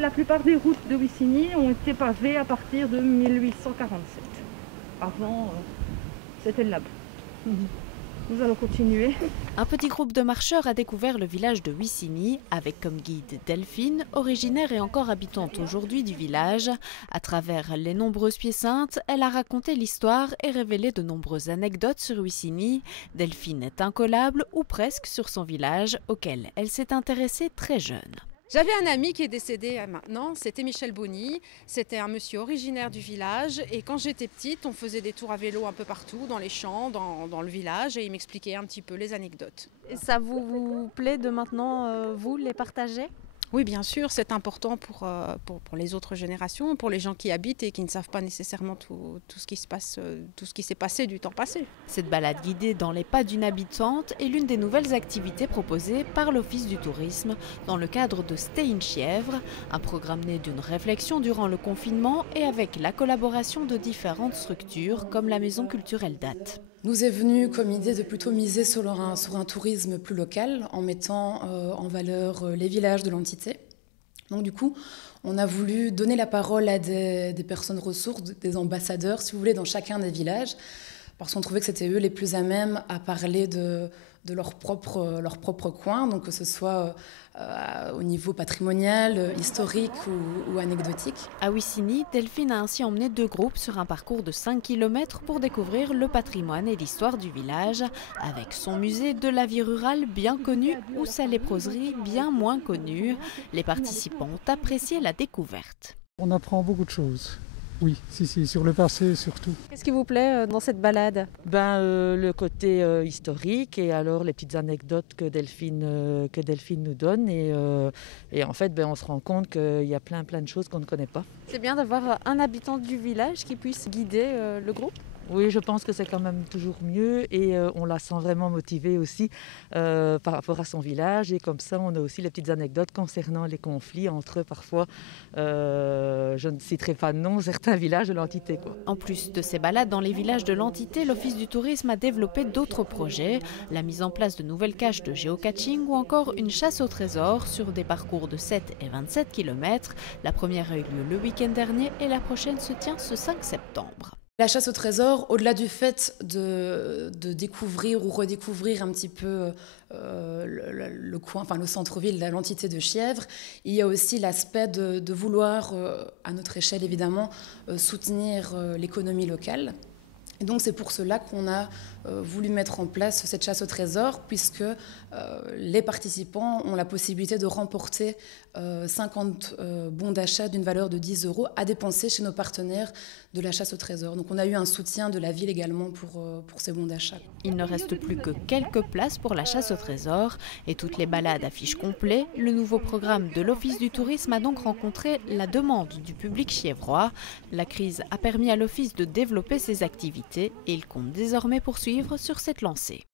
La plupart des routes de Wissiny ont été pavées à partir de 1847. Avant, c'était le lab. Nous allons continuer. Un petit groupe de marcheurs a découvert le village de Wissiny avec comme guide Delphine, originaire et encore habitante aujourd'hui du village. À travers les nombreuses pieds saintes, elle a raconté l'histoire et révélé de nombreuses anecdotes sur Wissiny. Delphine est incollable ou presque sur son village auquel elle s'est intéressée très jeune. J'avais un ami qui est décédé maintenant, c'était Michel Bonny. C'était un monsieur originaire du village et quand j'étais petite, on faisait des tours à vélo un peu partout, dans les champs, dans le village et il m'expliquait un petit peu les anecdotes. Et ça vous plaît de maintenant, vous, les partager ? Oui, bien sûr, c'est important pour les autres générations, pour les gens qui habitent et qui ne savent pas nécessairement tout ce qui se passe, tout ce qui s'est passé du temps passé. Cette balade guidée dans les pas d'une habitante est l'une des nouvelles activités proposées par l'Office du tourisme dans le cadre de Stay in Chièvre, un programme né d'une réflexion durant le confinement et avec la collaboration de différentes structures comme la Maison culturelle Date. Nous est venu comme idée de plutôt miser sur un tourisme plus local en mettant en valeur les villages de l'entité. Donc du coup, on a voulu donner la parole à des personnes ressources, des ambassadeurs, si vous voulez, dans chacun des villages, parce qu'on trouvait que c'était eux les plus à même à parler de leur propre coin, donc que ce soit au niveau patrimonial, historique ou anecdotique. À Wissiny, Delphine a ainsi emmené 2 groupes sur un parcours de 5 km pour découvrir le patrimoine et l'histoire du village, avec son musée de la vie rurale bien connu ou sa léproserie bien moins connue. Les participants ont apprécié la découverte. On apprend beaucoup de choses. Oui, si, sur le passé surtout. Qu'est-ce qui vous plaît dans cette balade ? Le côté historique et alors les petites anecdotes que Delphine nous donne. Et en fait, on se rend compte qu'il y a plein de choses qu'on ne connaît pas. C'est bien d'avoir un habitant du village qui puisse guider le groupe ? Oui, je pense que c'est quand même toujours mieux et on la sent vraiment motivée aussi par rapport à son village. Et comme ça, on a aussi les petites anecdotes concernant les conflits entre parfois, je ne citerai pas de nom, certains villages de l'entité. En plus de ces balades dans les villages de l'entité, l'Office du tourisme a développé d'autres projets, la mise en place de nouvelles caches de géocaching ou encore une chasse au trésor sur des parcours de 7 et 27 km. La première a eu lieu le week-end dernier et la prochaine se tient ce 5 septembre. La chasse au trésor, au-delà du fait de découvrir ou redécouvrir un petit peu le coin, enfin le centre-ville, l'entité de Chièvre, il y a aussi l'aspect de vouloir, à notre échelle évidemment, soutenir l'économie locale. Et donc c'est pour cela qu'on a voulu mettre en place cette chasse au trésor, puisque les participants ont la possibilité de remporter 50 bons d'achat d'une valeur de 10 € à dépenser chez nos partenaires de la chasse au trésor. Donc on a eu un soutien de la ville également pour ces bons d'achat. Il ne reste plus que quelques places pour la chasse au trésor et toutes les balades affichent complet. Le nouveau programme de l'Office du tourisme a donc rencontré la demande du public chiévrois. La crise a permis à l'Office de développer ses activités et il compte désormais poursuivre sur cette lancée.